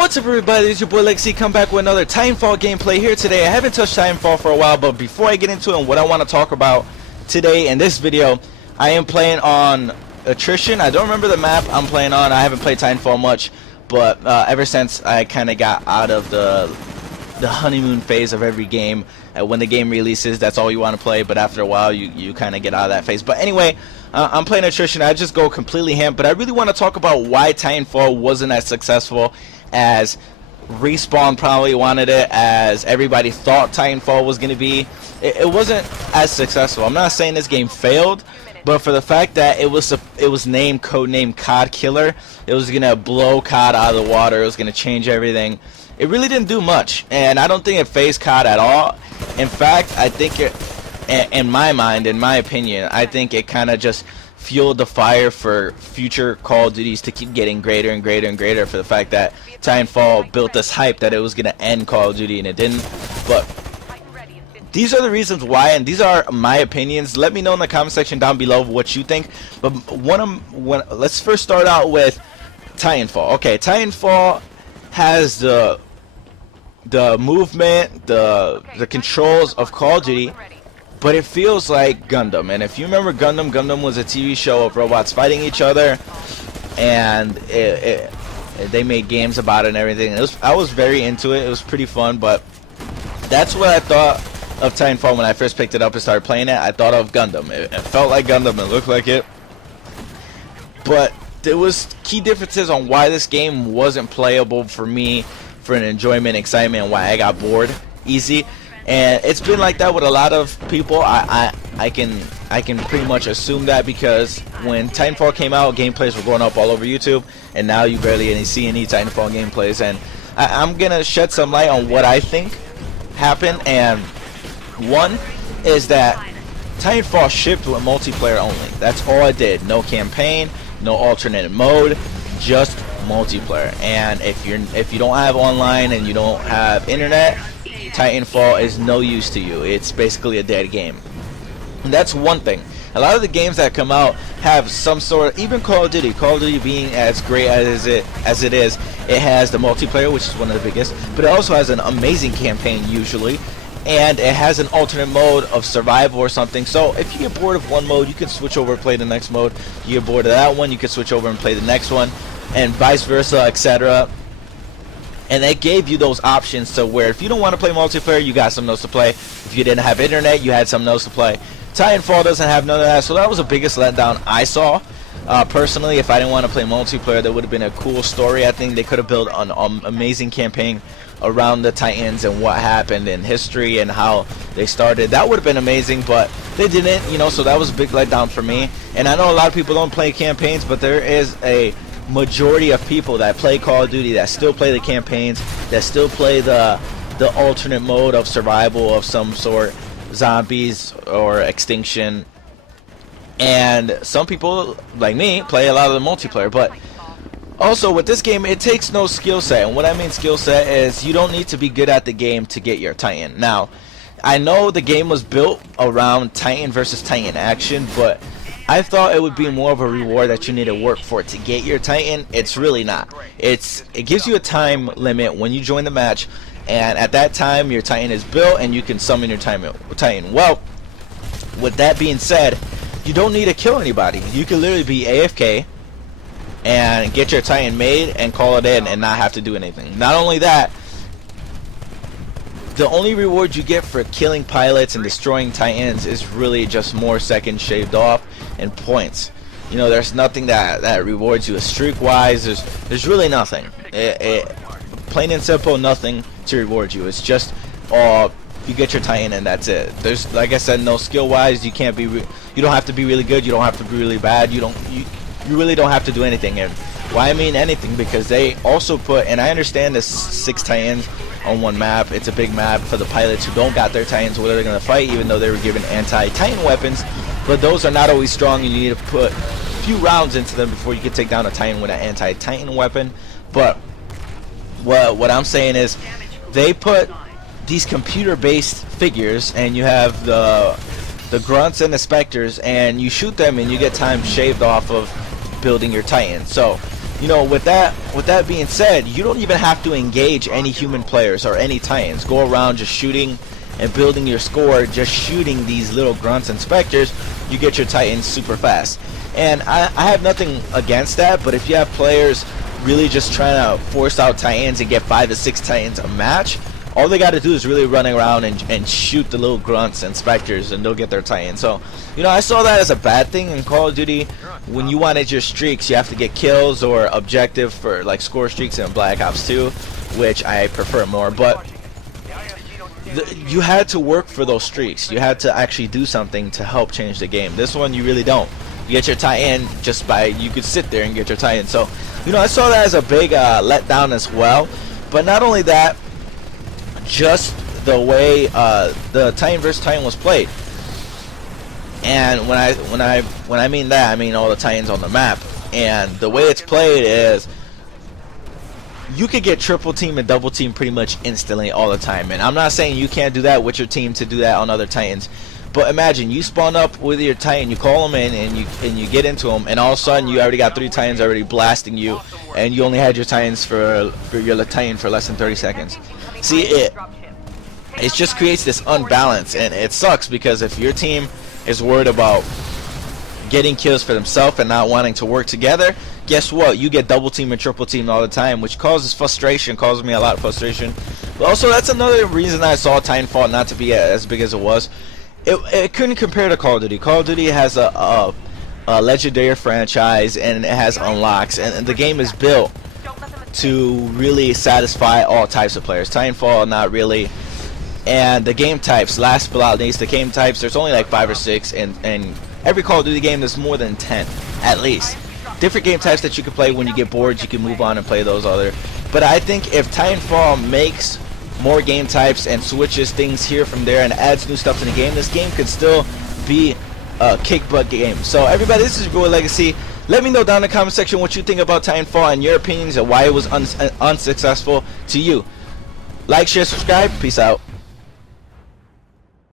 What's up, everybody? It's your boy Legacy. Come back with another Titanfall gameplay here today. I haven't touched Titanfall for a while, but before I get into it and what I want to talk about today in this video, I am playing on Attrition. I don't remember the map I'm playing on. I haven't played Titanfall much, but ever since I kind of got out of the honeymoon phase of every game, when the game releases, that's all you want to play, but after a while you kind of get out of that phase. But anyway, I'm playing Attrition. I just go completely ham, but I really want to talk about why Titanfall wasn't as successful as Respawn probably wanted it, as everybody thought Titanfall was going to be. It wasn't as successful. I'm not saying this game failed, but for the fact that it was named codename COD Killer, it was going to blow COD out of the water, it was going to change everything. It really didn't do much, and I don't think it phased COD at all. In fact, I think it, in my mind, in my opinion, I think it kind of just fueled the fire for future Call of Duties to keep getting greater and greater and greater, for the fact that Titanfall built this hype that it was going to end Call of Duty, and it didn't. But these are the reasons why, and these are my opinions. Let me know in the comment section down below what you think. But let's first start out with Titanfall. Okay, Titanfall has the movement, the controls of Call of Duty, but it feels like Gundam. And if you remember Gundam, Gundam was a TV show of robots fighting each other, and they made games about it and everything. I was very into it. It was pretty fun, but that's what I thought of Titanfall when I first picked it up and started playing it. I thought of Gundam. It felt like Gundam. It looked like it. But there was key differences on why this game wasn't playable for me, for an enjoyment, excitement, and why I got bored easy. And it's been like that with a lot of people. I can pretty much assume that, because when Titanfall came out, gameplays were going up all over YouTube, and now you barely see any Titanfall gameplays. And I'm gonna shed some light on what I think happened. And one is that Titanfall shipped with multiplayer only. That's all it did. No campaign, no alternate mode, just multiplayer. And if you don't have online and you don't have internet, Titanfall is no use to you. It's basically a dead game. And that's one thing. A lot of the games that come out have some sort of, even Call of Duty being as great as it is, it has the multiplayer, which is one of the biggest, but it also has an amazing campaign usually, and it has an alternate mode of survival or something. So if you get bored of one mode, you can switch over and play the next mode. You get bored of that one, you can switch over and play the next one, and vice versa, etc. And they gave you those options to where if you don't want to play multiplayer, you got something else to play. If you didn't have internet, you had something else to play. Titanfall doesn't have none of that, so that was the biggest letdown I saw. Personally, if I didn't want to play multiplayer, that would have been a cool story. I think they could have built an amazing campaign around the Titans and what happened in history and how they started. That would have been amazing, but they didn't, so that was a big letdown for me. And I know a lot of people don't play campaigns, but there is a majority of people that play Call of Duty that still play the campaigns, that still play the alternate mode of survival of some sort, zombies or extinction. And some people like me play a lot of the multiplayer. But also with this game, it takes no skill set. And what I mean skill set is you don't need to be good at the game to get your Titan. Now, I know the game was built around Titan versus Titan action, but I thought it would be more of a reward that you need to work for to get your Titan. It's really not. It gives you a time limit when you join the match, and at that time your Titan is built and you can summon your Titan. Well, with that being said, you don't need to kill anybody. You can literally be AFK and get your Titan made and call it in and not have to do anything. Not only that, the only reward you get for killing pilots and destroying Titans is really just more seconds shaved off and points. There's nothing that rewards you streak-wise. There's really nothing. Plain and simple, nothing to reward you. It's just you get your Titan and that's it. There's, like I said, no skill-wise. You can't be. You don't have to be really good. You don't have to be really bad. You really don't have to do anything. And why I mean anything, because they also put, and I understand there's 6 Titans on one map. It's a big map for the pilots who don't got their Titans, where they're going to fight, even though they were given anti-Titan weapons. But those are not always strong, and you need to put a few rounds into them before you can take down a Titan with an anti-Titan weapon. But what I'm saying is they put these computer-based figures, and you have the grunts and the specters, and you shoot them and you get time shaved off of building your Titan. So you know, with that being said, you don't even have to engage any human players or any Titans. Go around just shooting and building your score, just shooting these little grunts and specters. You get your Titans super fast. And I have nothing against that, but if you have players really just trying to force out Titans and get 5 to 6 Titans a match, all they got to do is really run around and shoot the little grunts and specters, and they'll get their Titan. So, you know, I saw that as a bad thing in Call of Duty. When you wanted your streaks, you have to get kills or objective for like score streaks in Black Ops 2, which I prefer more. But you had to work for those streaks. You had to actually do something to help change the game. This one, you really don't. You get your Titan just by, you could sit there and get your Titan. So, you know, I saw that as a big letdown as well. But not only that, just the way the Titan vs Titan was played. And when I mean that, I mean all the Titans on the map. And the way it's played is you could get triple team and double team pretty much instantly all the time. And I'm not saying you can't do that with your team to do that on other Titans. But imagine you spawn up with your Titan, you call them in, and you get into them, and all of a sudden you already got 3 Titans already blasting you, and you only had your Titans for your Titan for less than 30 seconds. See, it just creates this unbalance, and it sucks because if your team is worried about getting kills for themselves and not wanting to work together, guess what? You get double team and triple team all the time, which causes frustration, causes me a lot of frustration. But also, that's another reason I saw Titanfall not to be as big as it was. It couldn't compare to Call of Duty. Call of Duty has a legendary franchise, and it has unlocks, and the game is built to really satisfy all types of players. Titanfall, not really. And the game types, last but not least, the game types, there's only like 5 or 6, and every Call of Duty game there's more than 10, at least. Different game types that you can play. When you get bored, you can move on and play those other. But I think if Titanfall makes more game types and switches things here from there and adds new stuff to the game, this game could still be a kick butt game. So everybody, this is your boy Legacy. Let me know down in the comment section what you think about Titanfall and your opinions and why it was unsuccessful to you. Like, share, subscribe. Peace out.